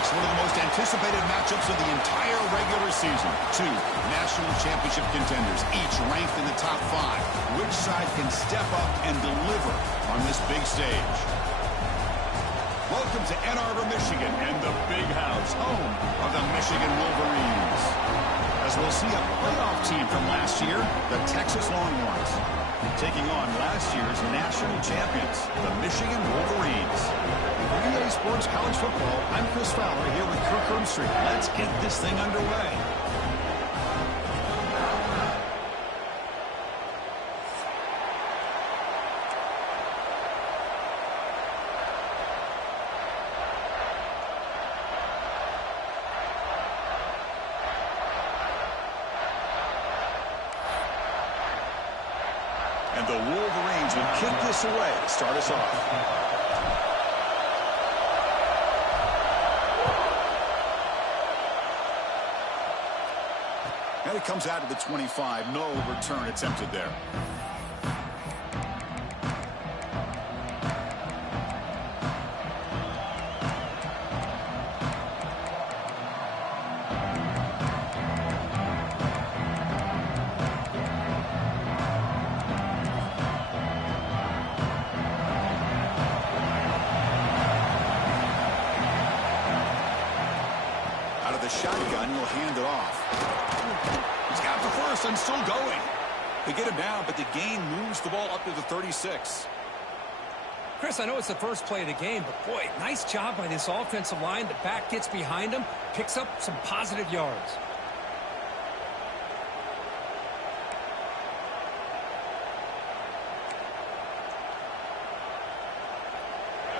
Folks, one of the most anticipated matchups of the entire regular season. Two national championship contenders, each ranked in the top 5. Which side can step up and deliver on this big stage? Welcome to Ann Arbor, Michigan, and the Big House, home of the Michigan Wolverines. As we'll see a playoff team from last year, the Texas Longhorns, taking on last year's national champions, the Michigan Wolverines. For EA Sports College Football, I'm Chris Fowler here with Kirk Herbstreit. Let's get this thing underway. And the Wolverines will kick this away to start us off. And it comes out of the 25. No return attempted there. Out of the shotgun, he'll hand it off. He's got the first and still going. They get him down, but the gain moves the ball up to the 36. Chris, I know it's the first play of the game, but boy, nice job by this offensive line. The back gets behind him, picks up some positive yards.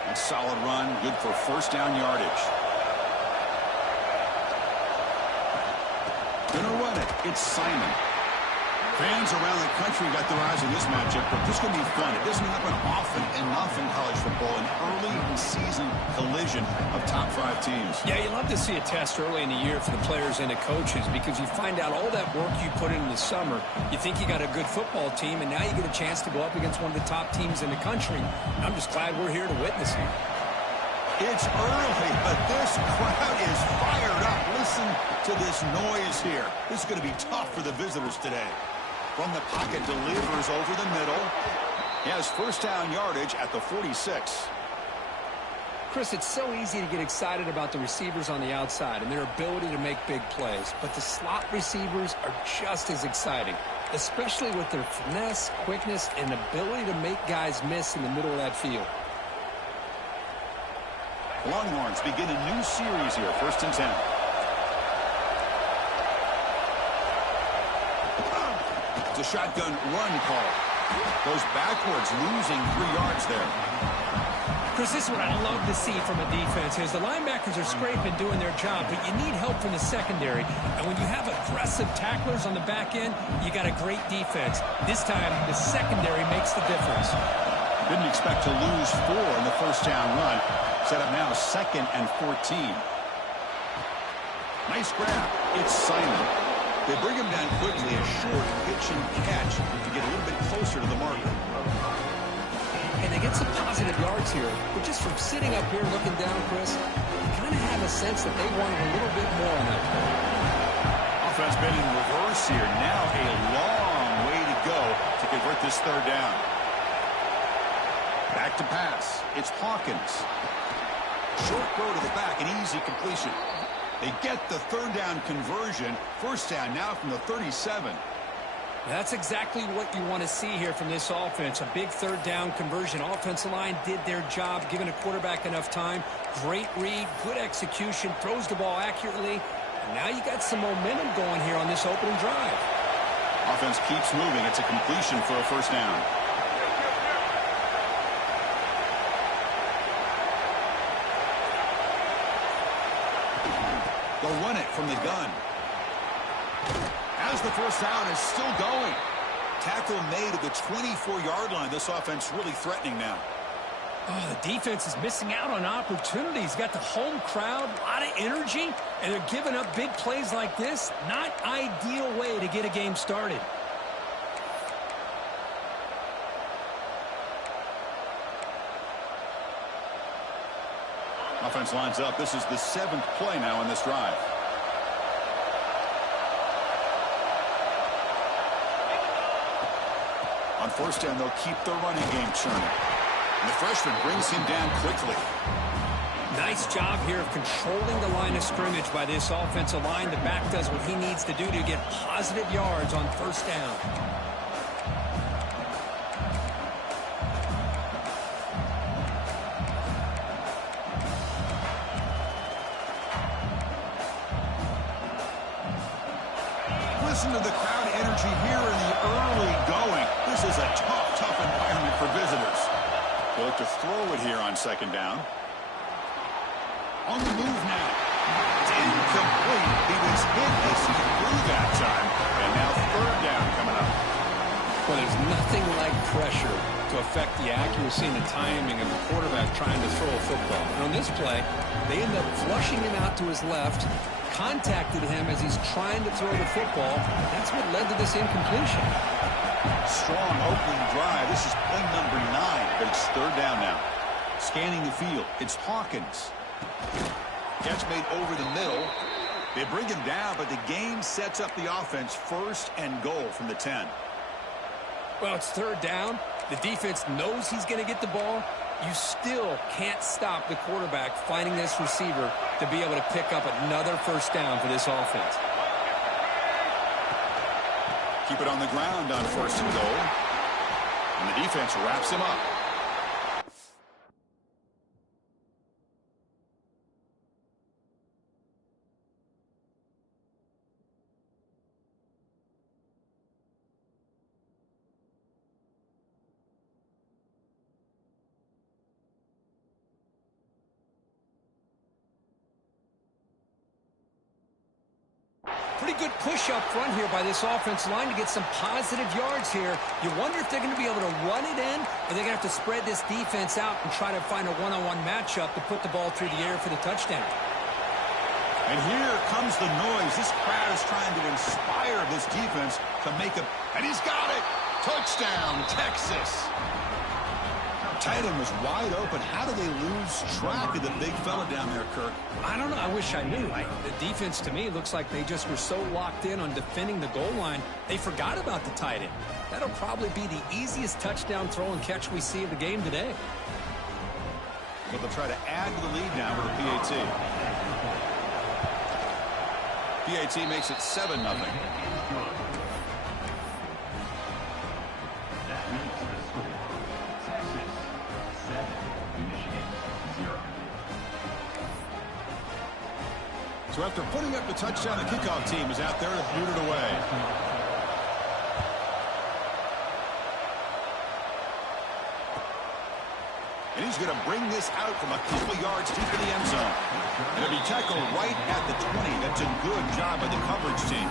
A solid run, good for first down yardage. Gonna run it. It's Simon. Fans around the country got their eyes on this matchup, but this is going to be fun. It doesn't happen often enough in college football, an early season collision of top 5 teams. Yeah, you love to see a test early in the year for the players and the coaches because you find out all that work you put in the summer. You think you got a good football team, and now you get a chance to go up against one of the top teams in the country. I'm just glad we're here to witness it. It's early, but this crowd is fired up. Listen to this noise here. This is going to be tough for the visitors today. From the pocket, delivers over the middle. He has first down yardage at the 46. Chris, it's so easy to get excited about the receivers on the outside and their ability to make big plays, but the slot receivers are just as exciting, especially with their finesse, quickness, and ability to make guys miss in the middle of that field. Longhorns begin a new series here, 1st and 10. It's a shotgun run call. Goes backwards, losing 3 yards there. Chris, this is what I love to see from a defense is the linebackers are scraping, doing their job, but you need help from the secondary. And when you have aggressive tacklers on the back end, you got a great defense. This time, the secondary makes the difference. Didn't expect to lose 4 in the first down run. Set up now 2nd and 14. Nice grab. It's Simon. They bring him down quickly, a short pitch and catch to get a little bit closer to the marker. And they get some positive yards here, but just from sitting up here looking down, Chris, you kind of have a sense that they wanted a little bit more on that play. Offense been in reverse here. Now a long way to go to convert this 3rd down. Back to pass. It's Hawkins. Short throw to the back, an easy completion. They get the 3rd down conversion. First down now from the 37. That's exactly what you want to see here from this offense. A big 3rd down conversion. Offensive line did their job, giving a quarterback enough time. Great read, good execution, throws the ball accurately. And now you got some momentum going here on this opening drive. Offense keeps moving. It's a completion for a first down. They'll run it from the gun. As the first down is still going. Tackle made at the 24-yard line. This offense really threatening now. Oh, the defense is missing out on opportunities. Got the home crowd, a lot of energy, and they're giving up big plays like this. Not ideal way to get a game started. Offense lines up. This is the 7th play now in this drive. On first down, they'll keep the running game churning. And the freshman brings him down quickly. Nice job here of controlling the line of scrimmage by this offensive line. The back does what he needs to do to get positive yards on first down. Listen to the crowd energy here in the early going. This is a tough environment for visitors. They'll look to throw it here on second down. On the move now. It's incomplete. He was hit as he threw that time. And now third down coming up. Well, there's nothing like pressure to affect the accuracy and the timing of the quarterback trying to throw a football. And on this play, they end up flushing him out to his left, contacted him as he's trying to throw the football. That's what led to this incompletion. Strong opening drive. This is play number 9, but it's third down now. Scanning the field, it's Hawkins. Catch made over the middle. They bring him down, but the game sets up the offense first and goal from the 10. Well, it's third down. The defense knows he's going to get the ball. You still can't stop the quarterback finding this receiver to be able to pick up another first down for this offense. Keep it on the ground on first and goal. And the defense wraps him up. Pretty good push up front here by this offensive line to get some positive yards here. You wonder if they're going to be able to run it in, or they're going to have to spread this defense out and try to find a one-on-one matchup to put the ball through the air for the touchdown. And here comes the noise. This crowd is trying to inspire this defense to make a... And he's got it! Touchdown, Texas! Tight end was wide open. How do they lose track of the big fella down there, Kirk? I don't know. I wish I knew. The defense, to me, looks like they just were so locked in on defending the goal line, they forgot about the tight end. That'll probably be the easiest touchdown throw and catch we see of the game today. But they'll try to add to the lead now with a PAT. PAT makes it 7-0. So after putting up the touchdown, the kickoff team is out there to boot it away. And he's going to bring this out from a couple yards deep in the end zone. And it'll be tackled right at the 20. That's a good job by the coverage team.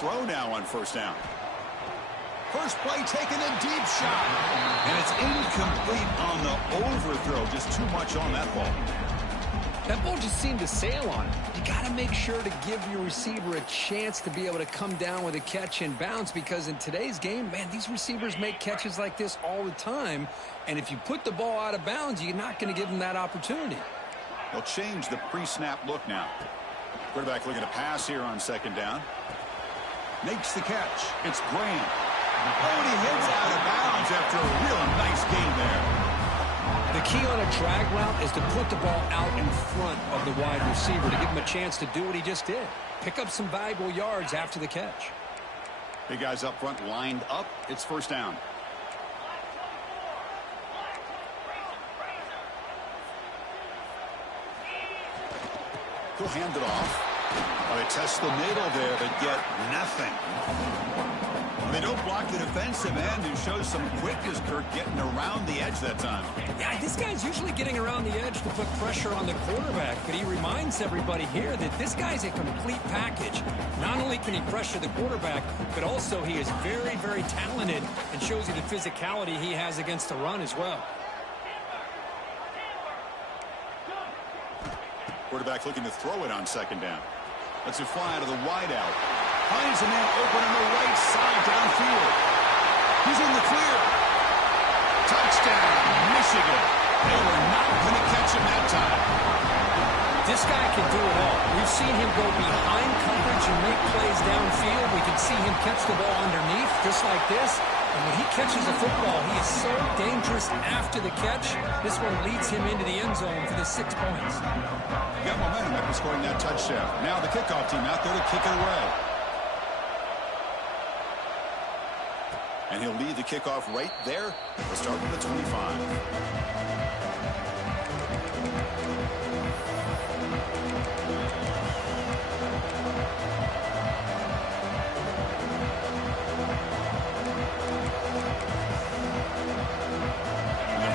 Throw now on first down. First play taken a deep shot. And it's incomplete on the overthrow. Just too much on that ball. That ball just seemed to sail on it. You got to make sure to give your receiver a chance to be able to come down with a catch and bounce, because in today's game, man, these receivers make catches like this all the time. And if you put the ball out of bounds, you're not going to give them that opportunity. They'll change the pre-snap look now. Quarterback looking to pass here on second down. Makes the catch. It's Graham. Oh, and he heads out of bounds after a real nice gain there. The key on a drag route is to put the ball out in front of the wide receiver to give him a chance to do what he just did. Pick up some valuable yards after the catch. Big guys up front lined up. It's first down. He'll hand it off. Well, they test the middle there, but get nothing. They don't block the defensive end, who shows some quickness, Kirk, getting around the edge that time. Yeah, this guy's usually getting around the edge to put pressure on the quarterback, but he reminds everybody here that this guy's a complete package. Not only can he pressure the quarterback, but also he is very, very talented and shows you the physicality he has against the run as well. Quarterback looking to throw it on second down. Lets it fly to the wideout. Finds a man open on the right side downfield. He's in the clear. Touchdown, Michigan. They were not going to catch him that time. This guy can do it all. We've seen him go behind coverage and make plays downfield. We can see him catch the ball underneath just like this. And when he catches a football, he is so dangerous after the catch. This one leads him into the end zone for the 6 points. Got momentum after scoring that touchdown. Now the kickoff team out there to kick it away. And he'll lead the kickoff right there. We'll start with the 25.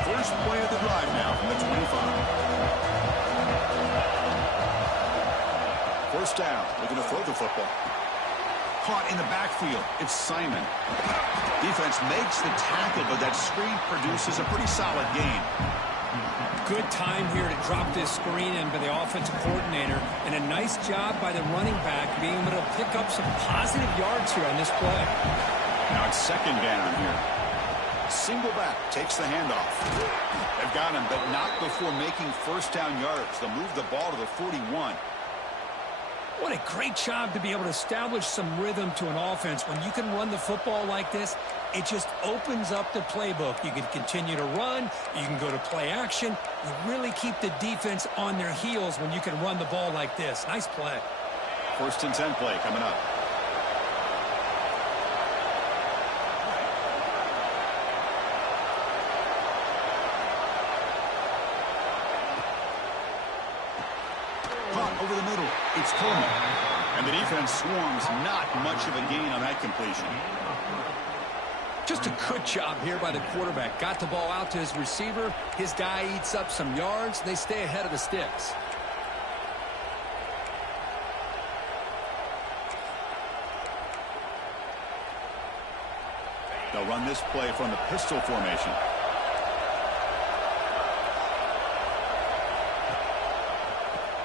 First play of the drive now from the 25. First down. Looking to throw the football. Caught in the backfield. It's Simon. Defense makes the tackle, but that screen produces a pretty solid gain. Good time here to drop this screen in by the offensive coordinator, and a nice job by the running back being able to pick up some positive yards here on this play. Now it's second down here. Single back takes the handoff. They've got him, but not before making first down yards. They'll move the ball to the 41. What a great job to be able to establish some rhythm to an offense. When you can run the football like this, it just opens up the playbook. You can continue to run. You can go to play action. You really keep the defense on their heels when you can run the ball like this. Nice play. First and 10 play coming up. Over the middle, it's Coleman. And the defense swarms, not much of a gain on that completion. Just a good job here by the quarterback. Got the ball out to his receiver. His guy eats up some yards. They stay ahead of the sticks. They'll run this play from the pistol formation.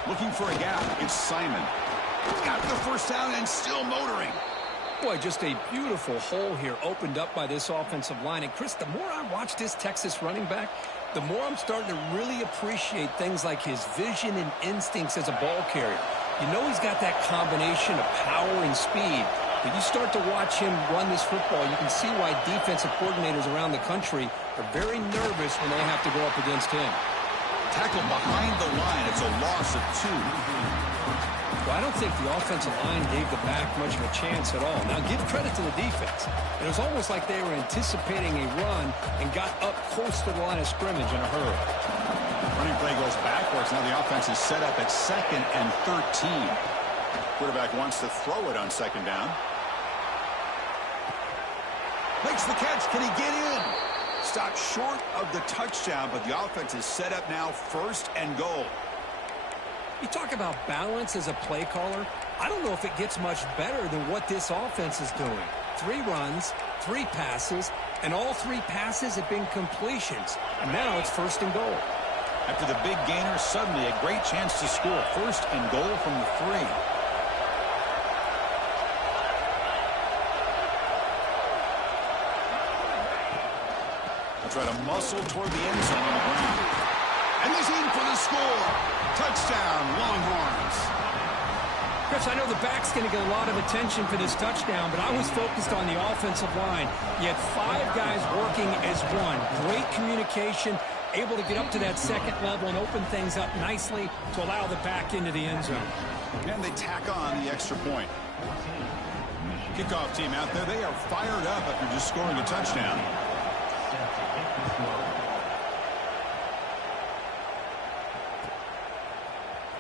Looking for a gap. It's Simon. Got the first down and still motoring. Boy, just a beautiful hole here opened up by this offensive line. And, Chris, the more I watch this Texas running back, the more I'm starting to really appreciate things like his vision and instincts as a ball carrier. You know he's got that combination of power and speed. But you start to watch him run this football, you can see why defensive coordinators around the country are very nervous when they have to go up against him. Tackled behind the line. It's a loss of 2. Well, I don't think the offensive line gave the back much of a chance at all. Now, give credit to the defense. It was almost like they were anticipating a run and got up close to the line of scrimmage in a hurry. Running play goes backwards. Now the offense is set up at 2nd and 13. Quarterback wants to throw it on second down. Makes the catch. Can he get in? Stopped short of the touchdown, but the offense is set up now 1st and goal. You talk about balance as a play caller. I don't know if it gets much better than what this offense is doing. 3 runs, 3 passes, and all 3 passes have been completions. And now it's 1st and goal. After the big gainer, suddenly a great chance to score. 1st and goal from the 3. Try to muscle toward the end zone on the ground. And he's in for the score. Touchdown, Longhorns. Chris, I know the back's going to get a lot of attention for this touchdown, but I was focused on the offensive line. You had 5 guys working as one. Great communication, able to get up to that 2nd level and open things up nicely to allow the back into the end zone. And they tack on the extra point. Kickoff team out there, they are fired up after just scoring a touchdown.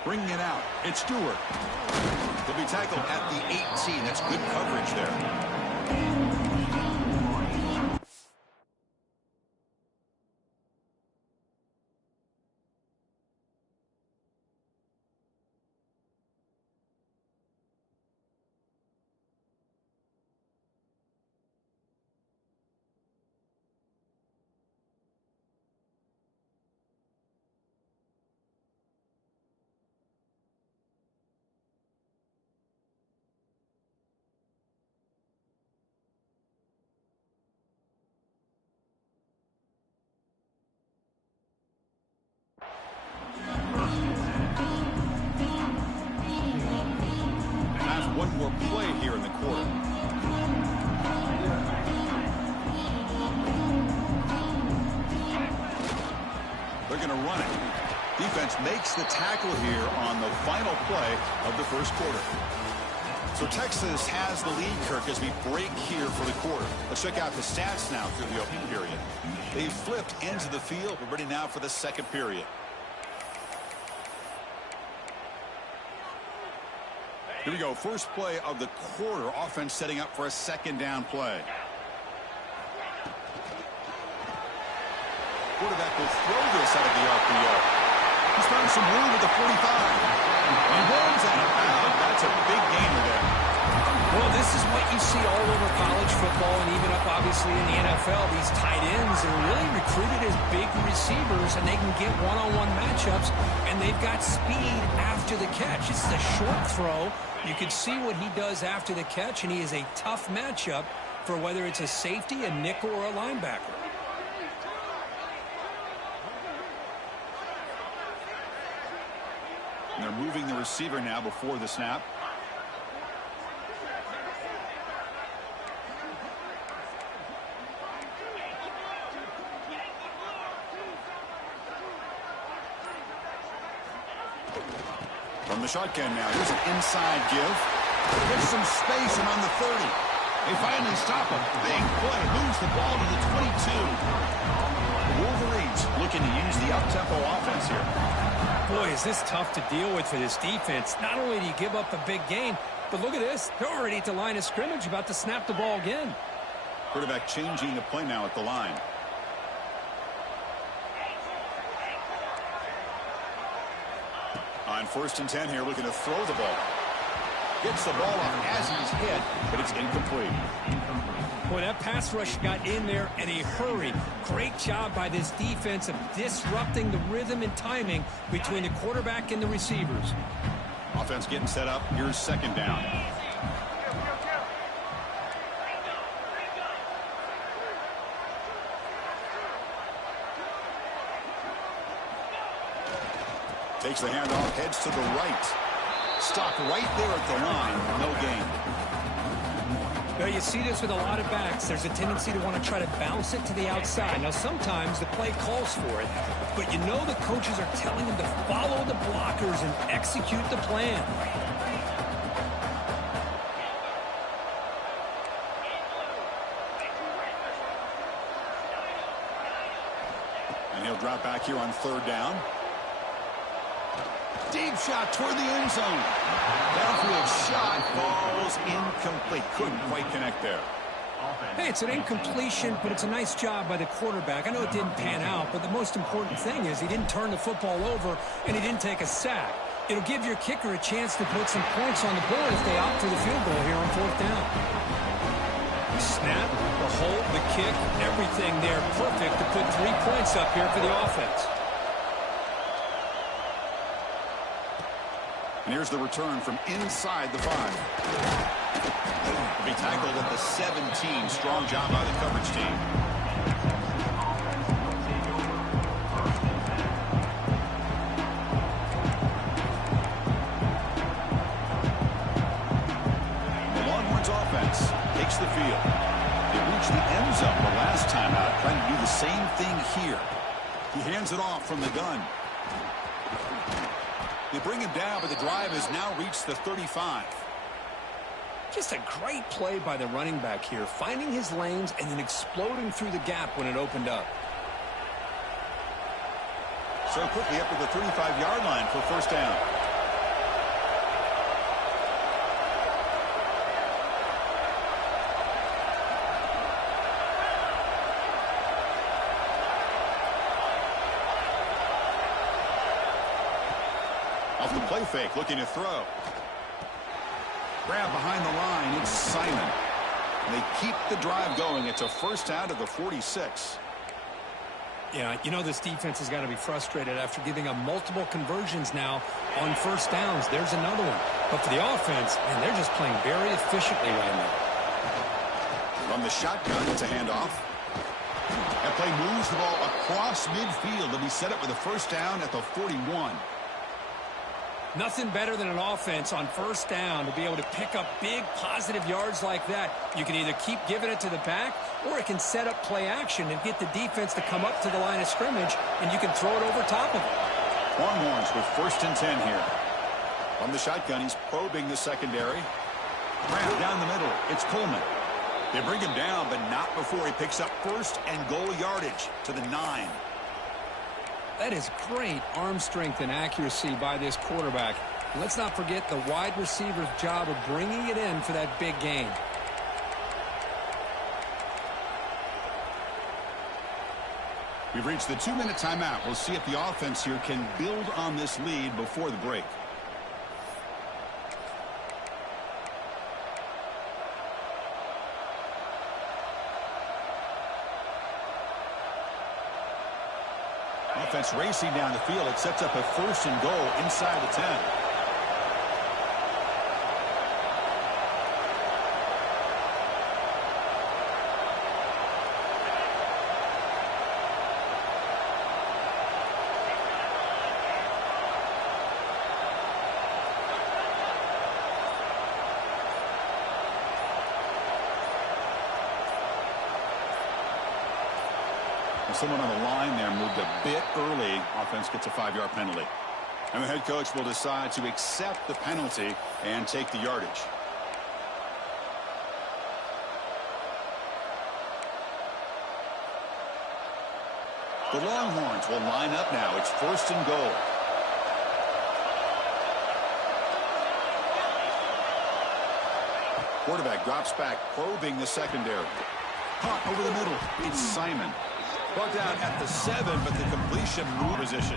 Bringing it out, it's Stewart. He'll be tackled at the 18. That's good coverage there. play here in the quarter. They're going to run it. Defense makes the tackle here on the final play of the first quarter. So Texas has the lead, Kirk, as we break here for the quarter. Let's check out the stats now through the opening period. They've flipped into the field. We're ready now for the second period. Here we go. First play of the quarter. Offense setting up for a second down play. Quarterback will throw this out of the RPO. He's found some room at the 45. And runs out of bounds. That's a big gainer there. Well, this is what you see all over college football and even up, obviously, in the NFL. These tight ends are really recruited as big receivers, and they can get one-on-one matchups, and they've got speed after the catch. This is a short throw. You can see what he does after the catch, and he is a tough matchup for whether it's a safety, a nickel, or a linebacker. And they're moving the receiver now before the snap. From the shotgun now, here's an inside give. There's some space around the 30. They finally stop him. Big play, moves the ball to the 22. The Wolverines looking to use the up-tempo offense here. Boy, is this tough to deal with for this defense. Not only do you give up a big gain, but look at this. They're already at the line of scrimmage, about to snap the ball again. Quarterback changing the play now at the line. On 1st and 10 here, looking to throw the ball. Gets the ball off as he's hit, but it's incomplete. Boy, that pass rush got in there in a hurry. Great job by this defense of disrupting the rhythm and timing between the quarterback and the receivers. Offense getting set up. Here's second down. Takes the handoff, heads to the right. Stopped right there at the line. No gain. Well, you see this with a lot of backs. There's a tendency to want to try to bounce it to the outside. Now, sometimes the play calls for it, but you know the coaches are telling them to follow the blockers and execute the plan. And he'll drop back here on 3rd down. Deep shot toward the end zone. Downfield shot falls incomplete. Couldn't quite connect there. Hey, it's an incompletion, but it's a nice job by the quarterback. I know it didn't pan out, but the most important thing is he didn't turn the football over and he didn't take a sack. It'll give your kicker a chance to put some points on the board if they opt for the field goal here on 4th down. The snap, the hold, the kick, everything there perfect to put 3 points up here for the offense. And here's the return from inside the 5. Be tackled at the 17. Strong job by the coverage team. The Longhorns offense takes the field. They reached the end zone the last time out, trying to do the same thing here. He hands it off from the gun. They bring him down, but the drive has now reached the 35. Just a great play by the running back here, finding his lanes and then exploding through the gap when it opened up. So quickly up to the 35-yard line for 1st down. Off the play fake, looking to throw. Grab behind the line, it's Simon. They keep the drive going. It's a 1st down to the 46. Yeah, you know this defense has got to be frustrated after giving up multiple conversions now on 1st downs. There's another one. But for the offense, man, they're just playing very efficiently right now. From the shotgun, it's a handoff. That play moves the ball across midfield to be set up with a 1st down at the 41. Nothing better than an offense on first down to be able to pick up big positive yards like that. You can either keep giving it to the back, or it can set up play action and get the defense to come up to the line of scrimmage, and you can throw it over top of it. Longhorns with 1st and 10 here. From the shotgun, he's probing the secondary. Graham down the middle. It's Coleman. They bring him down, but not before he picks up 1st and goal yardage to the 9. That is great arm strength and accuracy by this quarterback. Let's not forget the wide receiver's job of bringing it in for that big gain. We've reached the 2-minute timeout. We'll see if the offense here can build on this lead before the break. Offense racing down the field. It sets up a 1st and goal inside the 10. Someone on the line there moved a bit early. Offense gets a 5-yard penalty. And the head coach will decide to accept the penalty and take the yardage. The Longhorns will line up now. It's 1st and goal. Quarterback drops back, probing the secondary. Caught over the middle. It's Simon. Brought down at the 7, but the completion move position.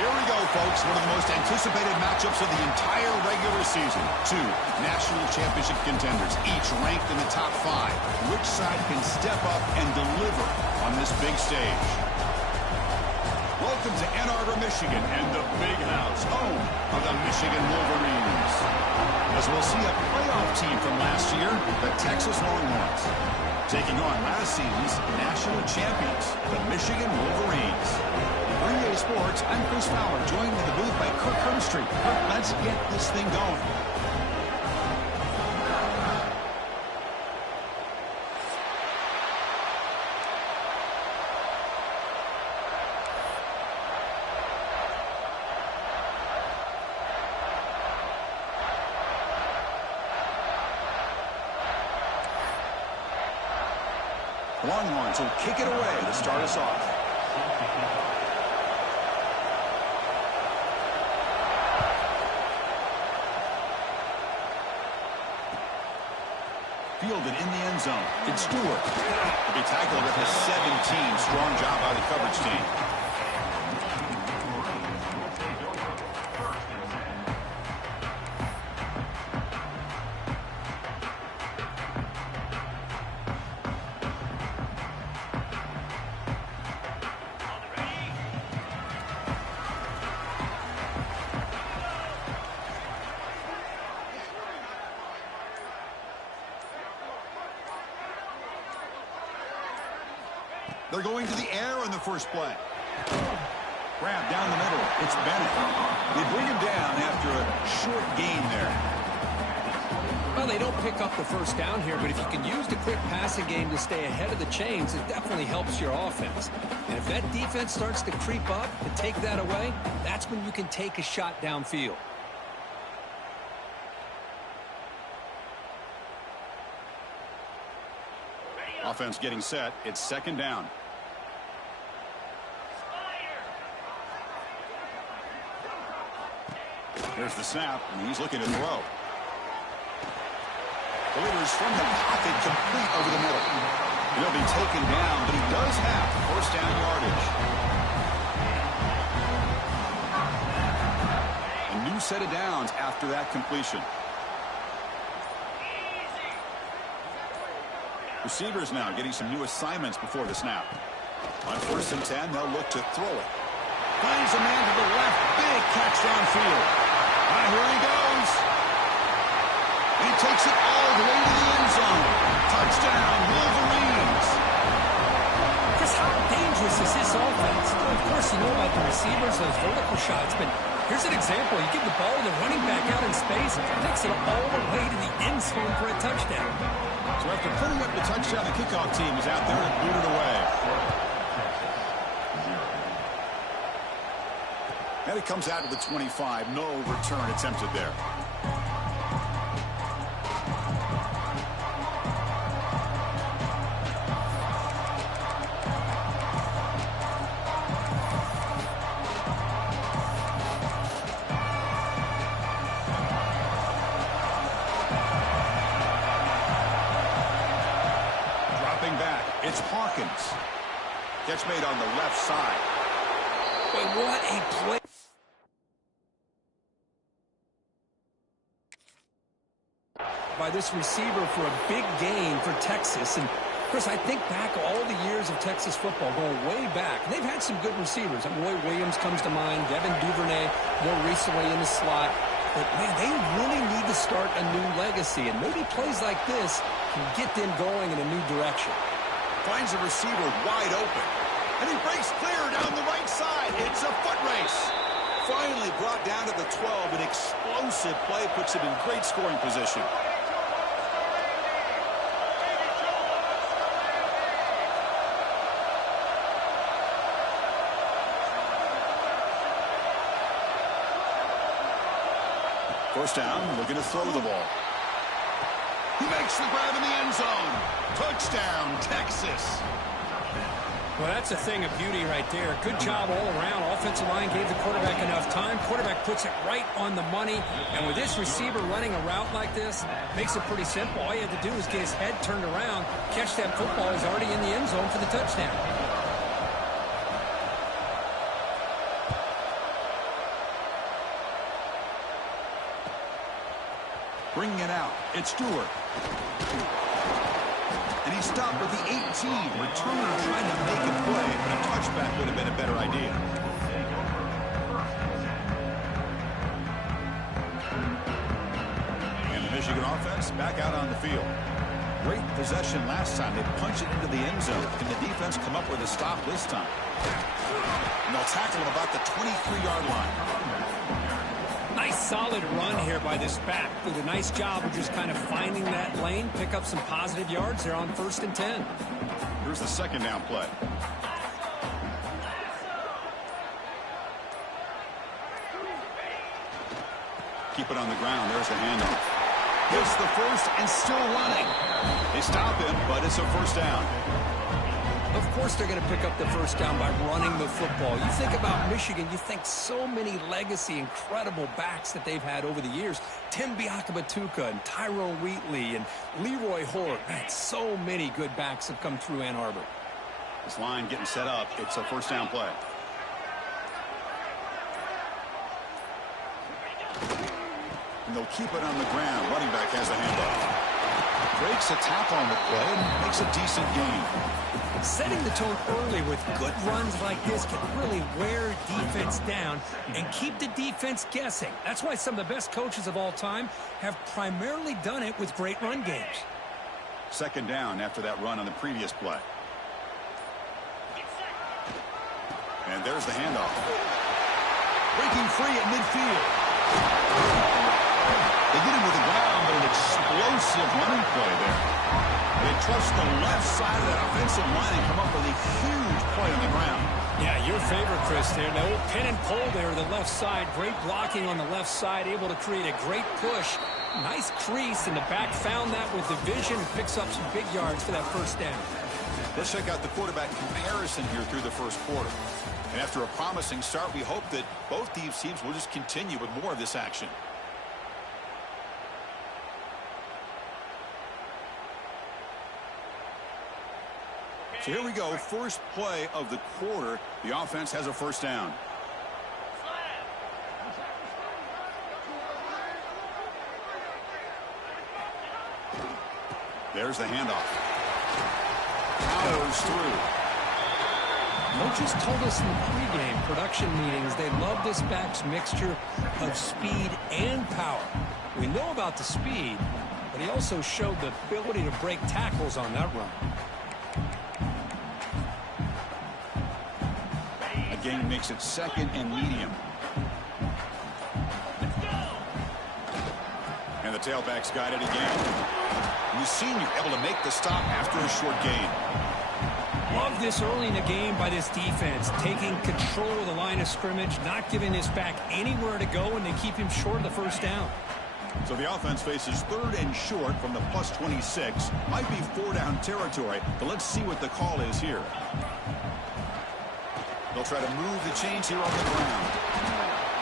Here we go, folks. One of the most anticipated matchups of the entire regular season. 2 national championship contenders, each ranked in the top 5. Which side can step up and deliver on this big stage. Welcome to Ann Arbor, Michigan, and the Big House, home of the Michigan Wolverines. As we'll see a playoff team from last year, the Texas Longhorns, taking on last season's national champions, the Michigan Wolverines. For EA Sports, I'm Chris Fowler, joined in the booth by Kirk Herbstreit. Kirk, let's get this thing going. Longhorns will kick it away to start us off. Fielded in the end zone. It's Stewart. He'll be tackled at the 17. Strong job by the coverage team. They're going to the air on the first play. Grab down the middle. It's Bennett. They bring him down after a short gain there. Well, they don't pick up the first down here, but if you can use the quick passing game to stay ahead of the chains, it definitely helps your offense. And if that defense starts to creep up and take that away, that's when you can take a shot downfield. Offense getting set. It's second down. There's the snap, and he's looking to throw. Delivers from the pocket, complete over the middle. He'll be taken down, but he does have first down yardage. A new set of downs after that completion. Receivers now getting some new assignments before the snap. On 1st and 10, they'll look to throw it. Finds a man to the left. Big catch downfield. Here he goes. And he takes it all the way to the end zone. Touchdown, Wolverines. Chris, how dangerous is this offense? Well, of course, you know about the receivers, those vertical shots, but here's an example. You give the ball to the running back out in space, and takes it all the way to the end zone for a touchdown. So after putting up the touchdown, the kickoff team is out there and booted away. And it comes out to the 25. No return attempted there. Dropping back. It's Hawkins. Catch made on the left side. Boy, what a play. By this receiver for a big gain for Texas. And Chris, I think back all the years of Texas football, going way back. They've had some good receivers. Roy Williams comes to mind, Devin Duvernay more recently in the slot. But, man, they really need to start a new legacy. And maybe plays like this can get them going in a new direction. Finds the receiver wide open. And he breaks clear down the right side. It's a foot race. Finally brought down to the 12. An explosive play puts him in great scoring position. First down, looking to throw the ball. He makes the grab in the end zone. Touchdown, Texas. Well, that's a thing of beauty right there. Good job all around. Offensive line gave the quarterback enough time. Quarterback puts it right on the money. And with this receiver running a route like this, makes it pretty simple. All you had to do was get his head turned around, catch that football. He's already in the end zone for the touchdown. Bringing it out. It's Stewart. And he stopped with the 18. Returner trying to make a play, but a touchback would have been a better idea. And the Michigan offense back out on the field. Great possession last time. They punch it into the end zone. Can the defense come up with a stop this time? And they'll tackle him about the 23-yard line. Nice solid run here by this back. Did a nice job of just kind of finding that lane, pick up some positive yards there on 1st and 10. Here's the second down play. Keep it on the ground. There's the handoff. Gets the first and still running. They stop him, but it's a first down. Of course they're going to pick up the first down by running the football. You think about Michigan, you think so many legacy, incredible backs that they've had over the years. Tim Biakabatuka and Tyrone Wheatley and Leroy Horde. Man, so many good backs have come through Ann Arbor. This line getting set up. It's a first down play. And they'll keep it on the ground. Running back has a handoff. Breaks a tackle on the play and makes a decent gain. Setting the tone early with good runs like this can really wear defense down and keep the defense guessing. That's why some of the best coaches of all time have primarily done it with great run games. Second down after that run on the previous play. And there's the handoff. Breaking free at midfield. They get him to the ground, but an explosive running play there. They trust the left side of that offensive line and come up with a huge play on the ground. Yeah, your favorite, Chris, there. The old pin and pull there, the left side. Great blocking on the left side, able to create a great push. Nice crease, and the back found that with the vision and picks up some big yards for that first down. Let's check out the quarterback comparison here through the first quarter. And after a promising start, we hope that both these teams will just continue with more of this action. So here we go, first play of the quarter. The offense has a first down. There's the handoff. Powers through. Coaches told us in the pregame production meetings they love this back's mixture of speed and power. We know about the speed, but he also showed the ability to break tackles on that run. Gain makes it second and medium. And the tailback's got it again. The senior able to make the stop after a short gain. Love this early in the game by this defense, taking control of the line of scrimmage, not giving this back anywhere to go, and they keep him short of the first down. So the offense faces third and short from the plus 26. Might be 4-down territory, but let's see what the call is here. They'll try to move the chains here on the ground.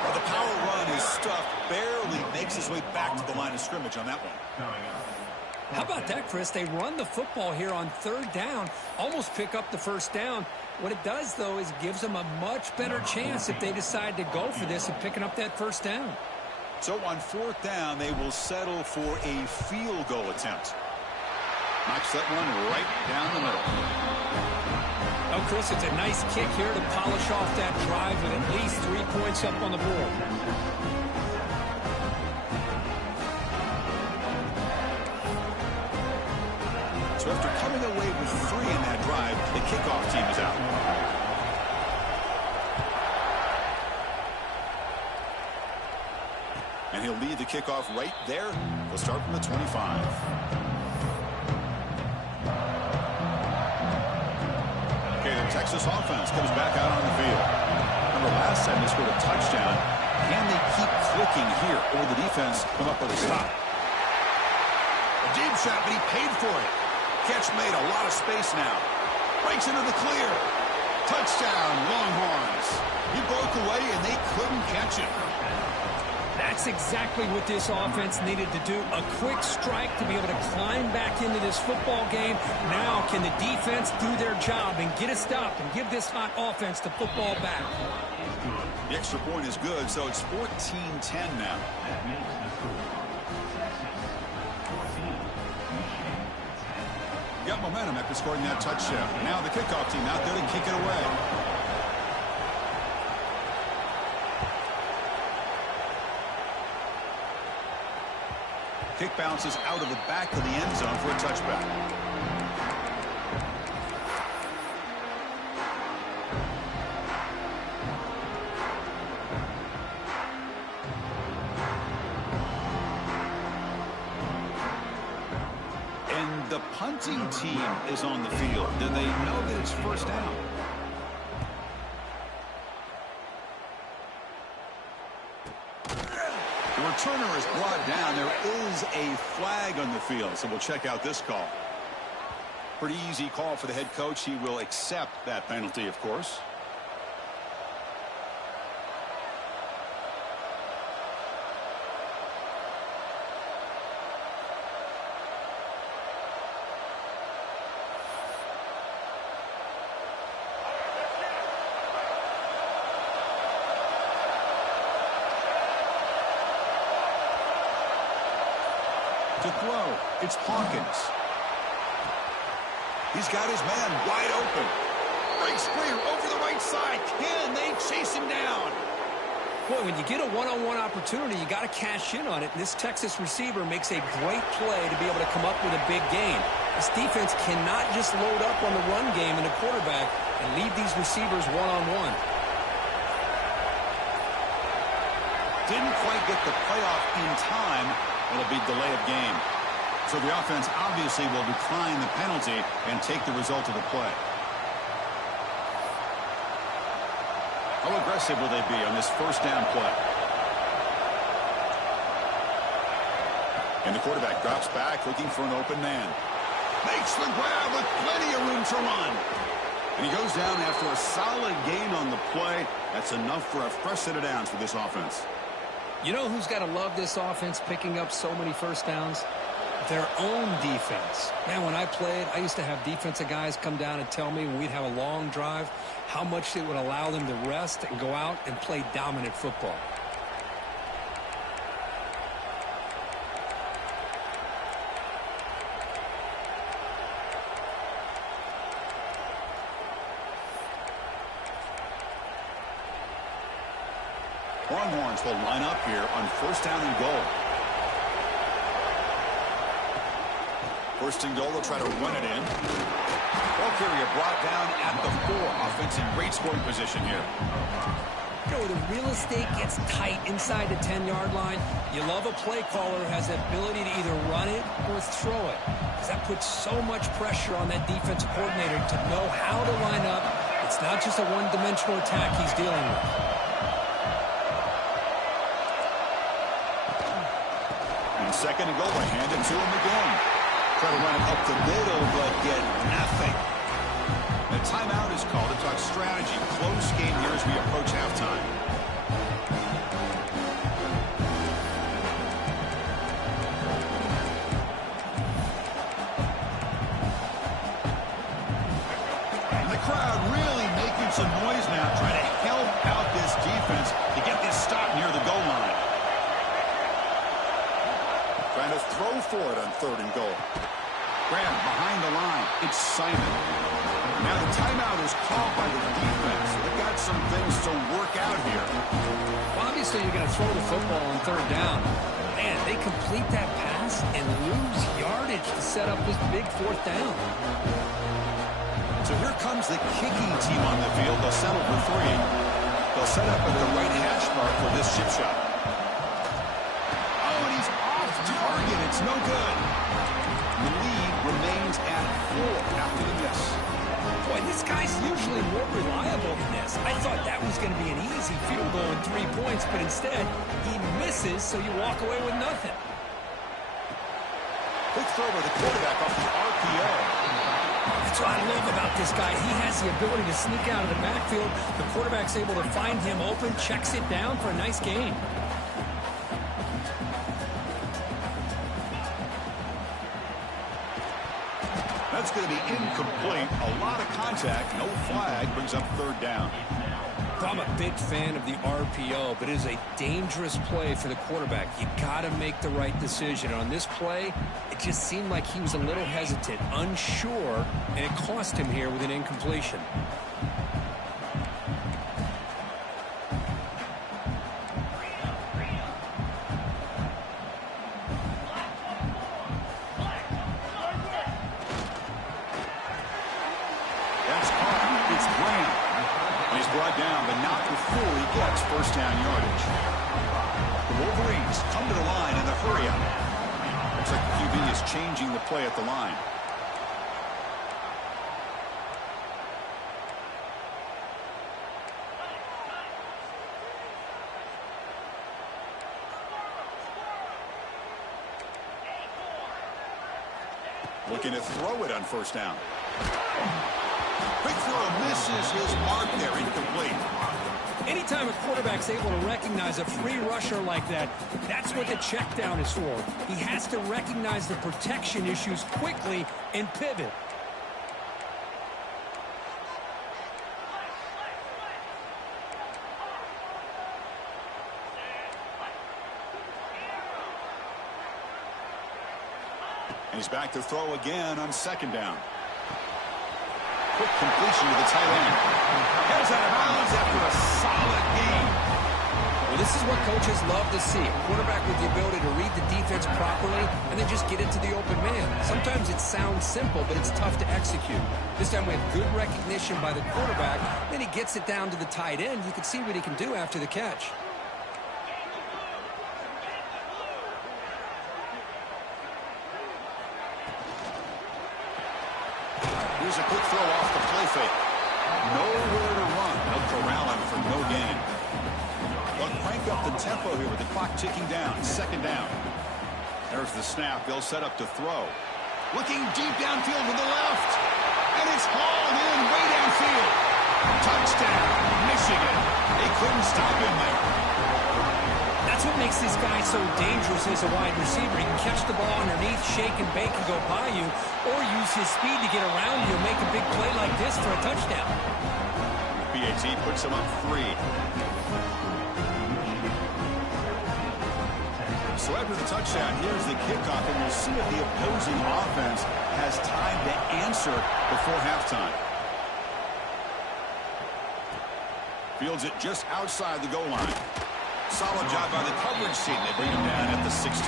Well, the power run is stuffed, barely makes his way back to the line of scrimmage on that one. How about that, Chris? They run the football here on third down, almost pick up the first down. What it does, though, is it gives them a much better chance if they decide to go for this and picking up that first down. So on fourth down, they will settle for a field goal attempt. Knocks that one right down the middle. Oh, Chris, it's a nice kick here to polish off that drive with at least 3 points up on the board. So after coming away with 3 in that drive, the kickoff team is out. And he'll lead the kickoff right there. He'll start from the 25. The Texas offense comes back out on the field. Remember last time they scored a touchdown. Can they keep clicking here, or the defense come up with a stop? A deep shot, but he paid for it. Catch made, a lot of space now. Breaks into the clear. Touchdown, Longhorns. He broke away, and they couldn't catch him. That's exactly what this offense needed to do. A quick strike to be able to climb back into this football game. Now can the defense do their job and get a stop and give this hot offense the football back? The extra point is good, so it's 14-10 now. Got got momentum after scoring that touchdown. Now the kickoff team out there to kick it away. Kick bounces out of the back of the end zone for a touchback. And the punting team is on the field. Do they know that it's first down? The returner is brought down. There is a flag on the field, so we'll check out this call. Pretty easy call for the head coach. He will accept that penalty, of course. To throw, it's Hawkins. He's got his man wide open. Breaks free over the right side. Can they chase him down? Boy, when you get a one-on-one opportunity, you got to cash in on it. And this Texas receiver makes a great play to be able to come up with a big gain. This defense cannot just load up on the run game and the quarterback and leave these receivers one-on-one. Didn't quite get the playoff in time. It'll be delay of game. So the offense obviously will decline the penalty and take the result of the play. How aggressive will they be on this first down play? And the quarterback drops back looking for an open man. Makes the grab with plenty of room to run. And he goes down after a solid gain on the play. That's enough for a fresh set of downs for this offense. You know who's got to love this offense picking up so many first downs? Their own defense. Man, when I played, I used to have defensive guys come down and tell me when we'd have a long drive how much it would allow them to rest and go out and play dominant football. Longhorns will line up here on first down and goal. First and goal, they'll try to run it in. Ball carrier brought down at the 4. Offense in great scoring position here. You know, the real estate gets tight inside the 10-yard line. You love a play caller who has the ability to either run it or throw it. Because that puts so much pressure on that defensive coordinator to know how to line up. It's not just a one-dimensional attack he's dealing with. Second and goal, they hand it to him again. Try to run it up the middle, but get nothing. A timeout is called to talk strategy. Close game here as we approach halftime. And the crowd really making some noise now, trying to help out this defense to get this stop near the goal line. Trying to throw for it on third and goal. Graham behind the line. It's Simon. Now the timeout is called by the defense. They've got some things to work out here. Well, obviously, you're going to throw the football on third down. Man, they complete that pass and lose yardage to set up this big fourth down. So here comes the kicking team on the field. They'll settle for 3. They'll set up at the right hash mark for this chip shot. Target, it's no good. The lead remains at 4 after the miss. Boy, this guy's usually more reliable than this. I thought that was going to be an easy field goal and 3 points, but instead, he misses, so you walk away with nothing. Quick throw by the quarterback off the RPO. That's what I love about this guy. He has the ability to sneak out of the backfield. The quarterback's able to find him open, checks it down for a nice gain. That's going to be incomplete. A lot of contact. No flag. Brings up third down. Well, I'm a big fan of the RPO, but it is a dangerous play for the quarterback. You got to make the right decision. On this play, it just seemed like he was a little hesitant, unsure, and it cost him here with an incompletion. Down, but not before he gets first down yardage. The Wolverines come to the line in the hurry-up. Looks like the QB is changing the play at the line. Looking to throw it on first down. Quick throw misses his mark there, incomplete. Anytime a quarterback's able to recognize a free rusher like that, that's what the check down is for. He has to recognize the protection issues quickly and pivot. And he's back to throw again on second down. Quick completion to the tight end. Heads out of bounds after a solid game. Well, this is what coaches love to see. A quarterback with the ability to read the defense properly and then just get it to the open man. Sometimes it sounds simple, but it's tough to execute. This time we have good recognition by the quarterback. Then he gets it down to the tight end. You can see what he can do after the catch. Here's a quick throw off the play fake. Nowhere to run. They'll corral him for no gain. They'll crank up the tempo here with the clock ticking down. Second down. There's the snap. They'll set up to throw. Looking deep downfield to the left. And it's hauled in way downfield. Touchdown, Michigan. They couldn't stop him there. That's what makes this guy so dangerous as a wide receiver. He can catch the ball underneath, shake and bake and go by you, or use his speed to get around you and make a big play like this for a touchdown. BAT puts him up 3. So after the touchdown, here's the kickoff, and we'll see if the opposing offense has time to answer before halftime. Fields it just outside the goal line. Solid job by the coverage team. They bring him down at the 16.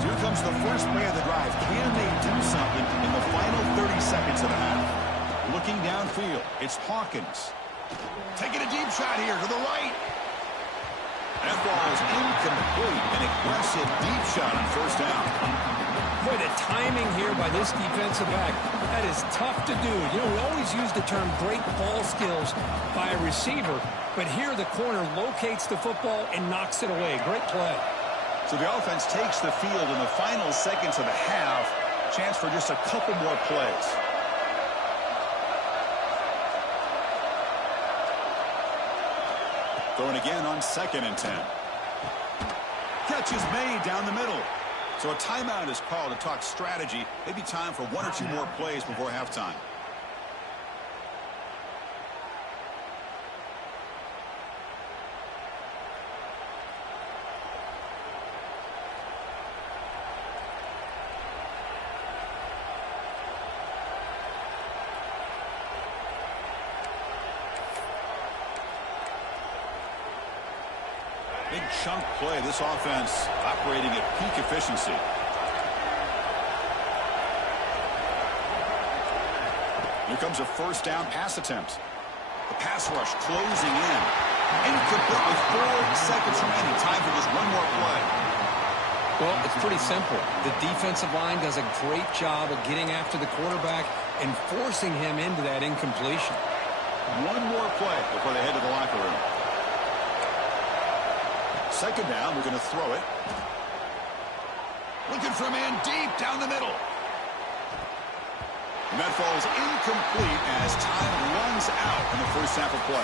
So here comes the first play of the drive. Can they do something in the final 30 seconds of the half? Looking downfield, it's Hawkins. Taking a deep shot here to the right. That ball is incomplete. An aggressive deep shot on first down. Boy, the timing here by this defensive back, that is tough to do. You know, we always use the term great ball skills by a receiver, but here the corner locates the football and knocks it away. Great play. So the offense takes the field in the final seconds of the half. Chance for just a couple more plays. Throwing again on 2nd and 10. Catch is made down the middle. So a timeout is called to talk strategy. Maybe time for 1 or 2 more plays before halftime. Big chunk play. This offense operating at peak efficiency. Here comes a first down pass attempt. The pass rush closing in. Incomplete with 4 seconds remaining. Time for just 1 more play. Well, it's pretty simple. The defensive line does a great job of getting after the quarterback and forcing him into that incompletion. 1 more play before they head to the locker room. Second down, we're going to throw it. Looking for a man deep down the middle. And that falls incomplete as time runs out in the first half of play.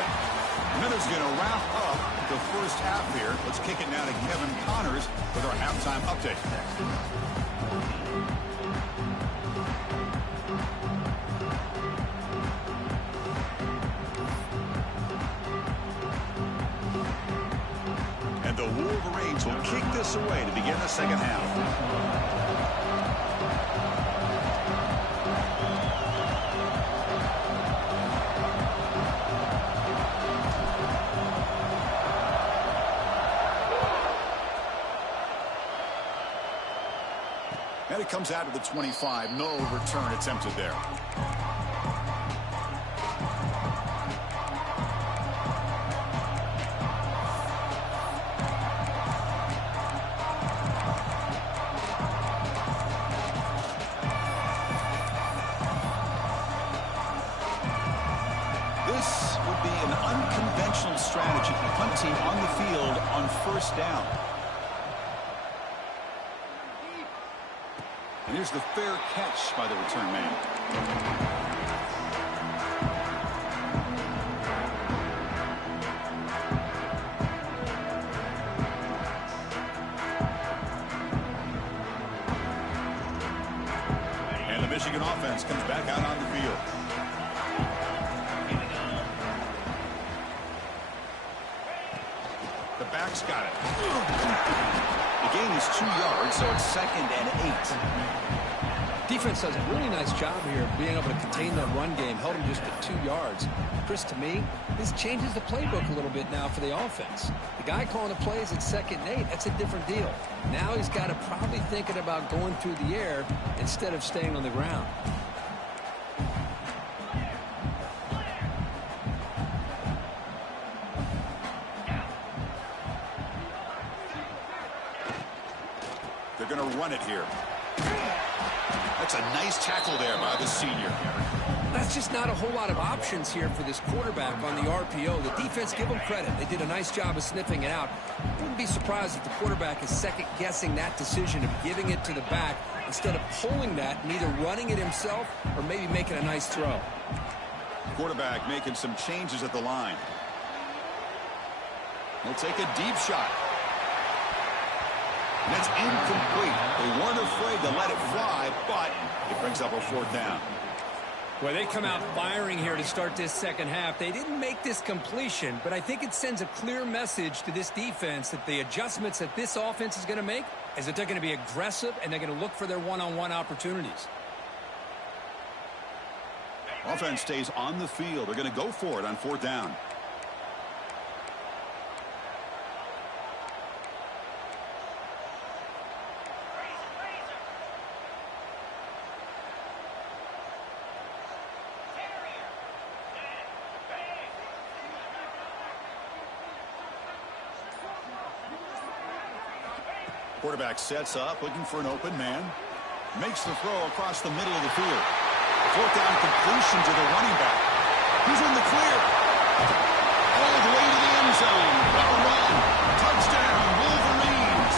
And that is going to wrap up the first half here. Let's kick it now to Kevin Connors with our halftime update. And the Wolverines will kick this away to begin the second half. And it comes out to the 25. No return attempted there. This would be an unconventional strategy. Punting on the field on first down. And here's the fair catch by the return man. And the Michigan offense comes back out on the field. The back's got it. The gain is 2 yards, so it's 2nd and 8. Defense does a really nice job here of being able to contain that run game. Held him just at 2 yards. Chris, to me, this changes the playbook a little bit now for the offense. The guy calling the plays at 2nd and 8, that's a different deal. Now he's got to probably thinking about going through the air instead of staying on the ground. They're going to run it here. That's a nice tackle there by the senior. That's just not a whole lot of options here for this quarterback on the RPO. The defense, give them credit. They did a nice job of sniffing it out. Wouldn't be surprised if the quarterback is second-guessing that decision of giving it to the back instead of pulling that and either running it himself or maybe making a nice throw. Quarterback making some changes at the line. He'll take a deep shot. And that's incomplete. They weren't afraid to let it fly, but it brings up a 4th down. Well, they come out firing here to start this second half. They didn't make this completion, but I think it sends a clear message to this defense that the adjustments that this offense is going to make is that they're going to be aggressive and they're going to look for their one-on-one opportunities. Offense stays on the field. They're going to go for it on 4th down. Quarterback sets up, looking for an open man. Makes the throw across the middle of the field. 4th down completion to the running back. He's in the clear. All the way to the end zone. Well run. Touchdown, Wolverines.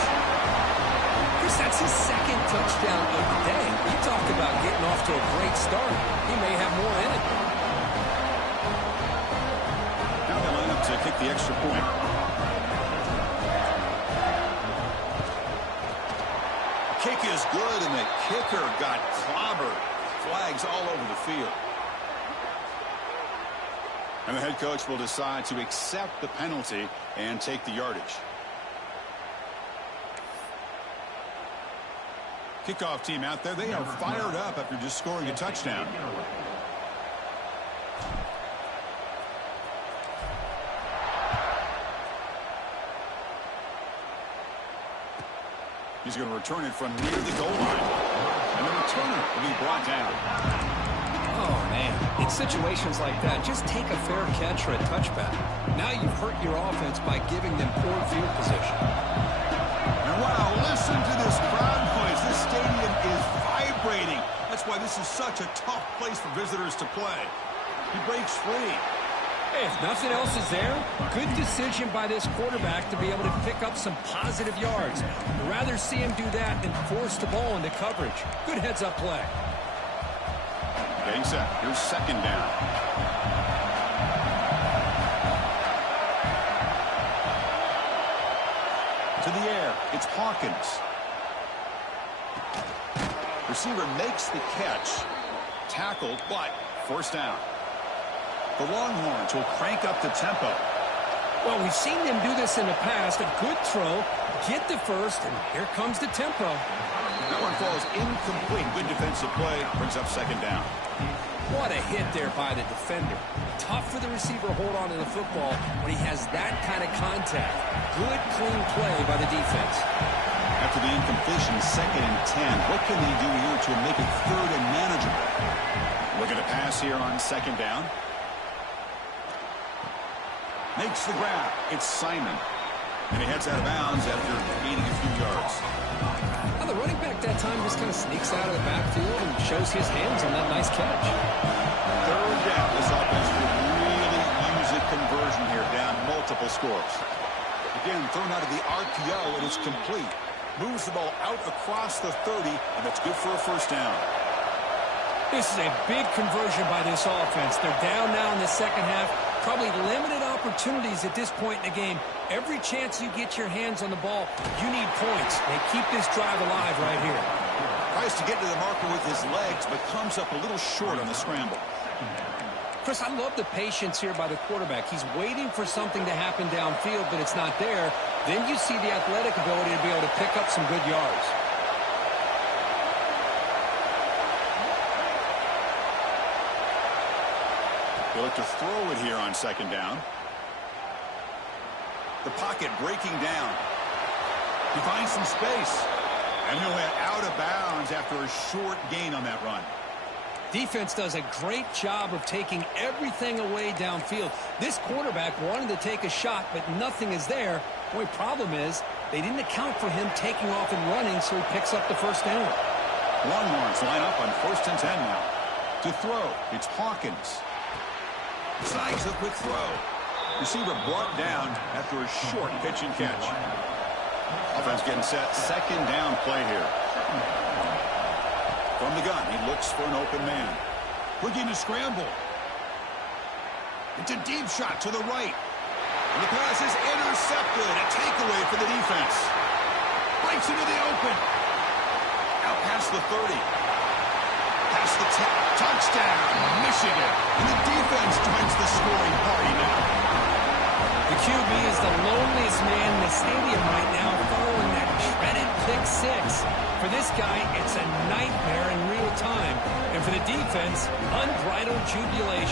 Chris, that's his 2nd touchdown of the day. You talk about getting off to a great start. He may have more in it. Now they line up to kick the extra point. Kick is good, and the kicker got clobbered. Flags all over the field. And the head coach will decide to accept the penalty and take the yardage. Kickoff team out there, they are fired up after just scoring a touchdown. He's going to return it from near the goal line. And the returner will be brought down. Oh, man. In situations like that, just take a fair catch or a touchback. Now you've hurt your offense by giving them poor field position. And wow, listen to this crowd noise. This stadium is vibrating. That's why this is such a tough place for visitors to play. He breaks free. Hey, if nothing else is there, good decision by this quarterback to be able to pick up some positive yards. I'd rather see him do that than force the ball into coverage. Good heads-up play. Getting set. Here's second down. To the air. It's Hawkins. Receiver makes the catch. Tackled, but first down. The Longhorns will crank up the tempo. Well, we've seen them do this in the past. A good throw, get the first, and here comes the tempo. That one falls incomplete. Good defensive play. Brings up second down. What a hit there by the defender. Tough for the receiver to hold on to the football when he has that kind of contact. Good, clean play by the defense. After the incompletion, 2nd and 10. What can they do here to make it 3rd and manageable? Looking to pass here on second down. Makes the grab. It's Simon. And he heads out of bounds after gaining a few yards. Now the running back that time just kind of sneaks out of the backfield and shows his hands on that nice catch. 3rd down. This offense could really use a conversion here, down multiple scores. Again, thrown out of the RPO, and it's complete. Moves the ball out across the 30, and that's good for a first down. This is a big conversion by this offense. They're down now in the second half. Probably limited opportunities at this point in the game. Every chance you get your hands on the ball, you need points. They keep this drive alive right here. Tries to get to the marker with his legs, but comes up a little short on the scramble. Chris, I love the patience here by the quarterback. He's waiting for something to happen downfield, but it's not there. Then you see the athletic ability to be able to pick up some good yards. They look to throw it here on second down. The pocket breaking down. He finds some space. And he'll head out of bounds after a short gain on that run. Defense does a great job of taking everything away downfield. This quarterback wanted to take a shot, but nothing is there. The only problem is they didn't account for him taking off and running, so he picks up the first down. Longhorns line up on 1st and 10 now. To throw, it's Hawkins. Snags a quick throw. Receiver brought down after a short pitch and catch. Offense getting set. Second down play here. From the gun, he looks for an open man. Looking to scramble. It's a deep shot to the right. And the pass is intercepted. A takeaway for the defense. Breaks into the open. Out past the 30. Past the 10. Touchdown, Michigan. And the defense joins the scoring party now. The QB is the loneliest man in the stadium right now following that dreaded pick six. For this guy, it's a nightmare in real time. And for the defense, unbridled jubilation.